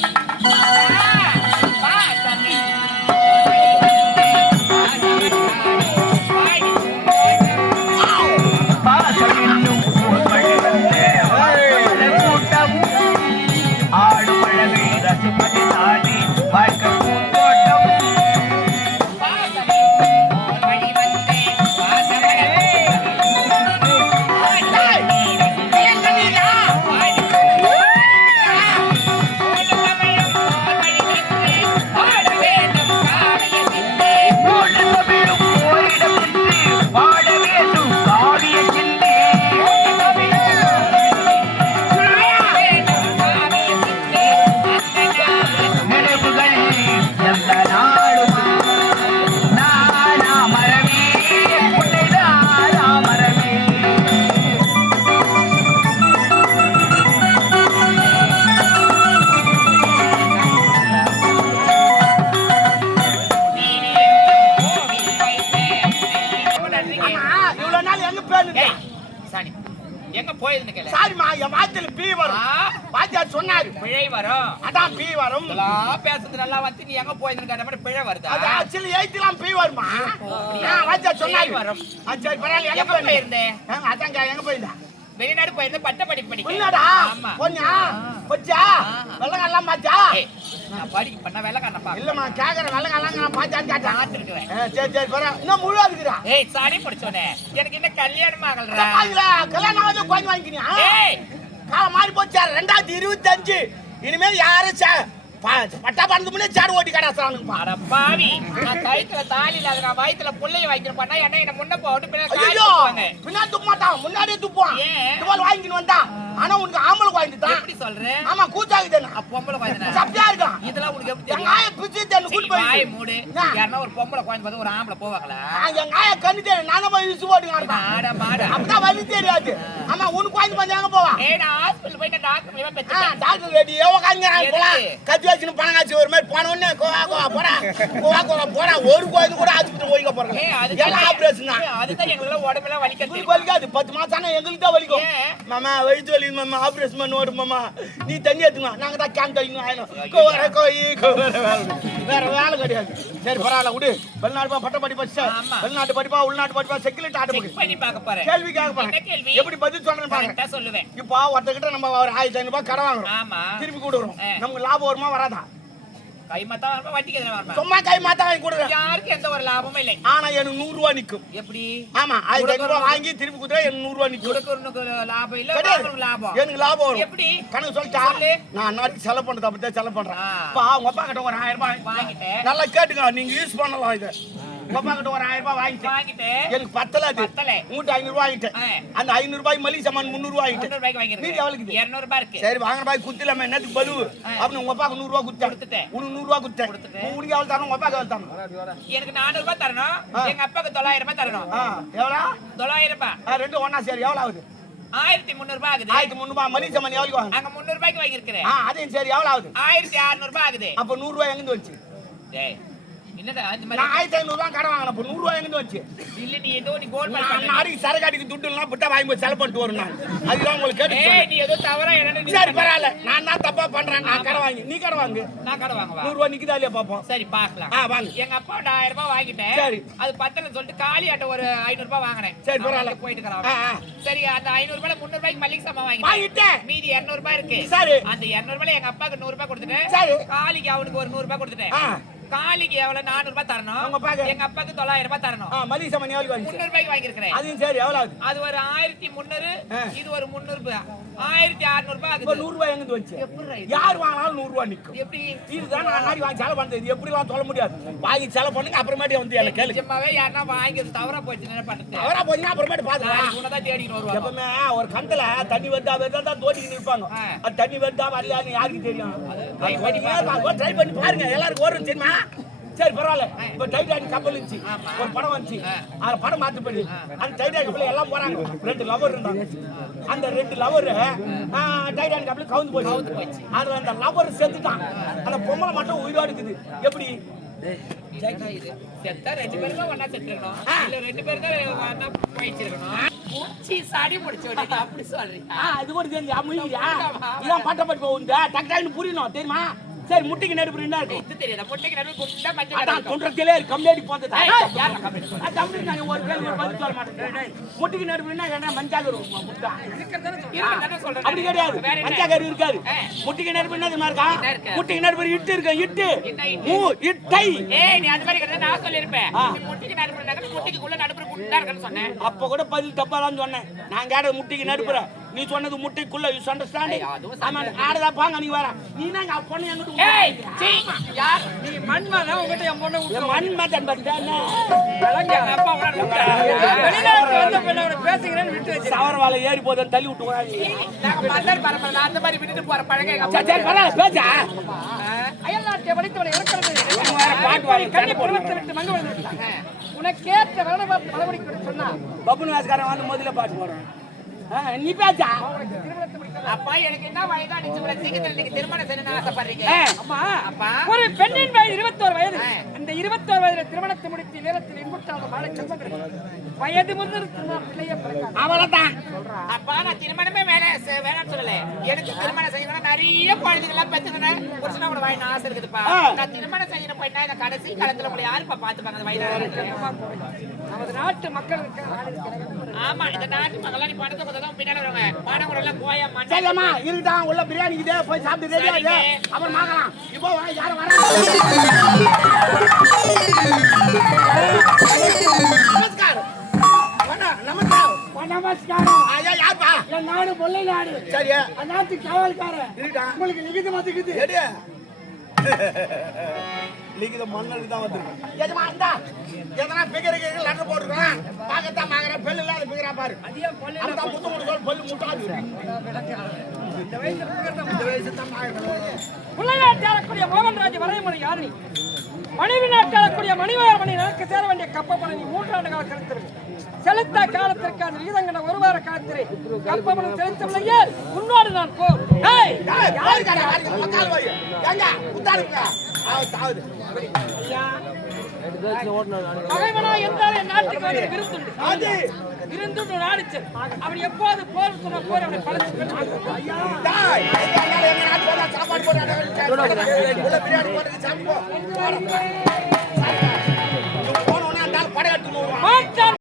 much. கேளு. சாரிம்மா என் வாய்ச்சல பீ வரும். வாத்தியார் சொன்னாரு. பிழை வரும். அதான் பீ வரும். பேசுறது நல்லா வந்து நீ எங்க அந்த மாதிரி பிழை வருதா? அது ஆக்சுவலி எயிட்லாம் பீ வருமா? வாத்தியார் சொன்னாரு. வரும். சரி பரவாயில்ல எங்க போயிருந்தேன் போயிருந்தேன் அதாங்க எங்க போயிருந்தேன் வெளிநாடு போயிருந்த பட்ட படிப்பு ஆமா. பொண்ணா பொச்சா? வெள்ளக்காரலாம் பாச்சா நான் படிக்க பண்ண வேலை காணப்பா இல்லம்மா கேக்குற வெள்ளக்காரலாம் நான் கேட்டேன் ஆ, சரி சரி இன்னும் முழு இருக்குறா ஏய் சாரி படிச்சோனே எனக்கு என்ன கல்யாணம் ஆகலடா? பாருங்களா கல்யாணம் ஆகுது குழந்தை வாங்கிக்கினியா? ஏய்! மாறி போச்சு ரெண்டாயிரத்தி இருபத்தஞ்சு. இனிமேல் யாரும் பட்டா பறந்து முன்னே சாடு ஓட்டி கடாசானுங்கப்பா அட பாவி. நான் கழுத்துல தாலி இல்லாத நான் வயித்துல புள்ளைய வைக்கிற பண்ணா என்ன என்ன முன்ன போட்டு பின்ன காரி ஐயோ துப்புவாங்க. பின்னா துப்ப மாட்டான். முன்னாடியே துப்புவான் ஏன்? துப்பால் வாங்கிட்டு வந்தா ஆனா உனக்கு ஆம்பளை வாங்கிட்டு எப்படி சொல்ற? ஆமா கூச்சாகுது அப்ப பொம்பளை Yeah. வாய் மூடு? யாருன்னா ஒரு பொம்பளை குழந்தை பார்த்து ஒரு ஆம்பளை போவாங்களா எங்க ஆய கண்ணு தெரியும் நானும் போய் விசு போட்டுங்க மாட மாட. அப்பதான் வலி தெரியாது ஆமா உனக்கு வாங்கி பண்ணி எங்க போவா? ஏய் நான் ஹாஸ்பிடல் போய் டாக்டர் டாக்டர் ரெடி போலாம்? கத்தி வச்சுன்னு பணம் காய்ச்சி ஒரு மாதிரி போன உடனே கோவா கோவா போடா. கோவா கோவா போடா. ஒரு கோயில் கூட ஆஸ்பத்திரி போய்க்க போறாங்க எல்லாம் ஆபரேஷன் தான். அதுதான் எங்களுக்கு உடம்பெல்லாம் வலிக்கிறது வலிக்காது. பத்து மாசம் ஆனா எங்களுக்கு தான் வலிக்கும். ஏன்? மாமா வயிற்று வலி மாமா ஆபரேஷன் மாமா. நீ தண்ணி எடுத்துங்க நாங்க தான் கேன் ஆயிடும் கோவர கோயி கோவர. வேற வேலை கிடையாது. சரி பரவாயில்ல விடு. வெளிநாடு பா பட்ட படிப்பா சார் ஆமா. வெளிநாட்டு படிப்பா உள்நாட்டு படிப்பா செக்யூரிட்டி ஆட்ட செக் பண்ணி பார்க்க போறேன். கேள்வி கேட்க போறேன். எப்படி பதில் சொல்றேன்னு பாருங்க. சொல்லுவேன். இப்போ ஒருத்தர்கிட்ட நம்ம ஒரு ஆயிரத்தி ஐநூறு ரூபாய் கடன் வாங்குறோம். திருப்பி கொடுக்குறோம். நமக்கு லாபம் வருமா வராதா? கை மத்தா வரமா வட்டிக்கு எதிராக வரமா? சும்மா கை மாத்தா வாங்கி கொடுக்குறேன் யாருக்கும் எந்த ஒரு லாபமும் இல்லை. ஆனா எனக்கு நூறு ரூபாய் நிக்கும். எப்படி? ஆமா ஐநூறு ரூபாய் வாங்கி திருப்பி கொடுத்தா எனக்கு நூறு ரூபாய் நிக்கும் லாபம் இல்ல லாபம். எனக்கு லாபம் வரும். எப்படி? கணக்கு சொல்லிட்டா சொல்லு. நான் நாளைக்கு செலவு பண்றது அப்படித்தான் செலவு பண்றேன். அப்பா உங்க அப்பா கிட்ட ஒரு ஆயிரம் ரூபாய் வாங்கிட்டேன். நல்லா கேட்டுங்க நீங்க யூஸ் பண்ணலாம் இதை. உங்க அப்பா கிட்ட ஒரு ஆயிரம் ரூபாய் வாங்கிட்டேன். வாங்கிட்டு எனக்கு பத்தல அது பத்தல. உங்கள்கிட்ட ஐநூறு ரூபாய் வாங்கிட்டேன். அந்த ஐநூறு ரூபாய் மளிகை சாமான் முந்நூறு வாங்கிட்டேன். வாங்கிருக்கேன் எவ்வளவுக்கு? இருநூறு ரூபாய் இருக்கு. சரி வாங்கின ரூபாய் குத்திலாம என்னத்துக்கு பலு? அப்படின்னு உங்க அப்பாக்கு நூறு ரூபாய் கொடுத்தேன். உனக்கு நூறு ரூபாய் கொடுத்தேன். உனக்கு எவ்வளவு தரணும் உங்க அப்பாக்கு எவ்வளவு தரணும் எனக்கு நானூறு ரூபாய் தரணும். எங்க அப்பாக்கு தொள்ளாயிரம் ரூபாய் தரணும். ஆ, எவ்வளோ? தொள்ளாயிரம் ரூபாய் ஆ, ரெண்டும் ஒண்ணா சரி. எவ்வளவு ஆகுது? ஆயிரத்தி முந்நூறு ரூபாய் ஆகுது. ஆயிரத்தி முந்நூறு ரூபாய் மளிகை சாமான் எவ்வளவு வாங்க அங்க முந்நூறு ரூபாய்க்கு வாங்கியிருக்கிறேன். ஆ அதையும் சரி. எவ்வளவு ஆகுது? ஆயிரத்தி அறுநூறு ரூபாய் ஆகுது. அப்ப நூறு ரூபாய் எங்கிருந்து வச்சு டேய். என்னடா இந்த நான் மாதிரி ஆயிரத்தி ஐநூறு கடன் வாங்கினேன் அப்ப நூறு ரூபாய் எங்கிருந்து வச்சு? இல்ல நீ ஏதோ நீ கோல் நான் பண்ணி நாளைக்கு சரக்கு அடிக்க துட்டு எல்லாம் விட்டா வாங்கி போய் செலவு பண்ணிட்டு வரும் நான். அதுதான் உங்களுக்கு கேட்டு. நீ ஏதோ தவறா என்னன்னு சரி பரவாயில்ல. நான் தான் தப்பா பண்றேன். நான் கடன் வாங்கி நீ கடன் வாங்கு. நான் கடை வாங்குவா? நூறு ரூபாய் நிக்குதா இல்லையா பாப்போம் சரி பாக்கலாம் ஆ வாங்க. எங்க அப்பா ஆயிரம் ரூபாய் வாங்கிட்டேன். சரி. அது பத்தல சொல்லிட்டு காலி ஆட்ட ஒரு ஐநூறு ரூபாய் வாங்கினேன். சரி, பரவாயில்ல. போயிட்டு ஆ. சரி அந்த ஐநூறு ரூபாய் முந்நூறு ரூபாய்க்கு மல்லிகை சாமான் வாங்கிட்டேன். வாங்கிட்டேன். மீதி இருநூறு ரூபாய் இருக்கு. சரி. அந்த இருநூறு ரூபாய் எங்க அப்பாக்கு நூறு ரூபாய் கொடுத்துட்டேன். சரி. காலிக்கு அவனுக்கு ஒரு நூறு ரூபாய் கொடுத்துட்டேன். காலிக்கு எவ்வளவு? நானூறு ரூபாய் தரணும். உங்க அப்பாக்கு? எங்க அப்பாக்கு தொள்ளாயிரம் ரூபாய் தரணும். மளிகை சாமான் எவ்வளவு வாங்கி முந்நூறு ரூபாய்க்கு வாங்கியிருக்கிறேன். அதையும் சரி எவ்வளவு ஆகுது அது ஒரு ஆயிரத்தி முந்நூறு. இது ஒரு முந்நூறு ரூபாய் ஆயிரத்தி அறுநூறு ரூபாய் ஆகுது நூறு ரூபாய் எங்கிருந்து வச்சு? எப்படி? யார் வாங்கினாலும் நூறு ரூபாய் நிக்கும். எப்படி? இதுதான் நான் நாளைக்கு வாங்கி செலவு பண்றது. இது எப்படிலாம் சொல்ல முடியாது. வாங்கி செலவு பண்ணுங்க அப்புறமேட்டு வந்து எனக்கு கேளுங்க நிஜமாவே யாருன்னா வாங்கிയത് தவறா போயிடுச்சு என்ன பண்றது அவரா போச்சுன்னா அப்புறமேட்டு பாத்துக்கலாம் உன்னதான் தேடிட்டு வருவாங்க எப்பவுமே ஒரு கணத்துல தண்ணி வருதா வருதா தான் தோட்டிட்டு ஆ. அது தண்ணி வருதா வரலையான்னு யாருக்கு தெரியும். ட்ரை பண்ணி பாருங்க. எல்லாருக்கும் வரும் தெரியுமா? சரி பரவாயில்ல. இப்ப டைட்டானிக் கப்பல் இருந்துச்சு. ஒரு படம் வந்துச்சு. அந்த படம் மாத்து பண்ணி அந்த டைட்டானிக் கப்பல் எல்லாம் போறாங்க. ரெண்டு லவர் இருந்தாங்க. அந்த ரெண்டு லவர் டைட்டானிக் கப்பல் கவுந்து போச்சு. அதுல அந்த லவர் செத்துட்டான். அந்த பொம்பளை மட்டும் உயிரோடு இருக்குது. எப்படி? செத்தா ரெண்டு பேரும் தான் ஒண்ணா செத்துருக்கணும். இல்ல ரெண்டு பேரும் தான் அப்படி சொல்றீங்க அது கூட தெரிஞ்சு அமைதியா இதான் பட்ட பட்டு போகுது. டக்கு புரியணும் தெரியுமா? சரி முட்டிக்கு நடுப்பு என்ன இருக்கும். இது தெரியாத? பொட்டைக்கு நடுவில் குண்டா மஞ்சள் அதான் கம்மியாடி போந்தது ஏய், யார்? அது அப்படி நான் ஒரு கேள்வி பதில் சொல்ல மாட்டேன். முட்டிக்கு நடுப்பு என்ன மஞ்சாக இருக்கும் முட்டா? சொல்றேன். அப்படி கிடையாது. என்ன? மஞ்சாகரு இருக்காது. முட்டிக்கு நடுப்பு என்ன தெரியுமா இருக்கா என்ன? முட்டிக்கு நடுப்பு இட்டு இருக்கு இட்டு. என்ன? மூ இட்டை. ஏய் நீ அந்த மாதிரி கிடையாது நான். நீ முட்டிக்கு நடுப்புற நகர் முட்டிக்குள்ள நடுப்புற குண்டா இருக்குன்னு சொன்னேன். அப்ப கூட பதில் தப்பா தான் சொன்னேன். நான் கேட முட்டிக்கு நடுப்புற நீ சொன்னது முட்டைக்குள்ள யூ அண்டர்ஸ்டாண்டிங் ஆமா ஆடதா பாங்க நீ வர நீ நாங்க பொண்ணு எங்கிட்ட ஏய் சீ. யார்? நீ மண்மகன் உங்ககிட்ட என் பொண்ணை விட்டு மண் மதன் பத்தானே எங்க அப்பா விட்டாரு. வெளிநாட்டு வந்த பெண்ணோட பேசுகிறேன்னு விட்டு வச்சு சவரவால ஏறி போதும் தள்ளி விட்டு போறாங்க நாங்க மதர் பரம்பரை அந்த மாதிரி விட்டுட்டு போற பழக்கம் எங்க சரி சரி பரவாயில்ல பேசா. அயல் நாட்டை படித்தவனை இறக்கிறது வேற பாட்டு பாடி கண்ணி. புறத்தை விட்டு மங்க வந்து விட்டாங்க உனக்கேற்ற வேலை பார்த்து பலபடி சொன்னா. பப்புனு வாசக்காரன் வந்து முதல்ல பாட்டு போடுறான் நீ பேசா திருமணத்தை முடிக்க அப்பா எனக்கு என்ன வயதா கூட சீக்கிரத்தில் நீங்க திருமணம் செய்யணும்னு ஆசைப்படுறீங்க. அம்மா அப்பா. ஒரு பெண்ணின் வயது இருபத்தோரு வயது. அந்த இருபத்தோரு வயதுல திருமணத்தை முடித்து நேரத்தில் செல்வம் கிடைக்கும். வயது முதிர் பிள்ளையே அவ்வளவுதான். அப்பா நான் திருமணமே வேலை வேணாம்னு சொல்லல. எனக்கு திருமணம் செய்யணும் நிறைய குழந்தைகள்லாம் பெற்றுக்கிறேன் புருஷனா கூட வாய் ஆசை இருக்குதுப்பா. நான் திருமணம் செய்யணும் போயிட்டா இந்த கடைசி காலத்துல உங்களை யாருப்பா பாத்துப்பாங்க வயதான நமது நாட்டு மக்களுக்கு ஆமா இந்த நாட்டு மகளா நீ பணத்தை கொடுத்தா தான் பின்னாடி வருவாங்க. பணம் கூட கோயா மண்ணா. சரிம்மா உள்ள பிரியாணி போய் சாப்பிட்டு ரெடியா இரு. அப்புறம் பார்க்கலாம். இப்போ வா, யாரும் நமஸ்காரம். வணக்கம், நமஸ்காரம். நமஸ்காரம் ஐயா யாருப்பா? என் நாடு முல்லை நாடு. சரி நாட்டு காவல்காரன். இருக்கான் உங்களுக்கு நிகிதமா திகுது எடு. லிகித மன்னருக்கு தான் வந்திருக்கு. எதுமா இந்தா எதனா பிகருக்கு லெட்டர் போட்டுருக்கான் பார்க்கத்தான் மாங்கற பெல் இல்லாத பிகரா பாரு. அந்த முத்து முட்டு சொல் பல்லு முட்டாது. இந்த வயசு தான் மாங்கற முல்லை நாட்டு ஆளக்கூடிய மோகன்ராஜ் வரைமுறை யாரு நீ? மனைவி நாட்டு ஆளக்கூடிய மணிவார மணி எனக்கு சேர வேண்டிய கப்பப்பணம் நீ மூன்றாண்டு கால செலுத்துறது செலுத்த காலத்திற்கு அந்த விகிதங்கன ஒரு வார காலத்திலே கப்பப்பணம் செலுத்தவில்லையே உன்னோடு நான் போ. ஏய், யாரு யாரு யாரு உட்காரு வை ஏங்க உட்காருங்க தலைவனா என்றால் நாட்டுக்கு வேண்டிய விருந்துண்டு அது விருந்துண்டு நாடிச்சல். அவன் எப்போது போர் சொன்ன போர் அவனை பழச்சு சாப்பாடு போட்டு படையாட்டு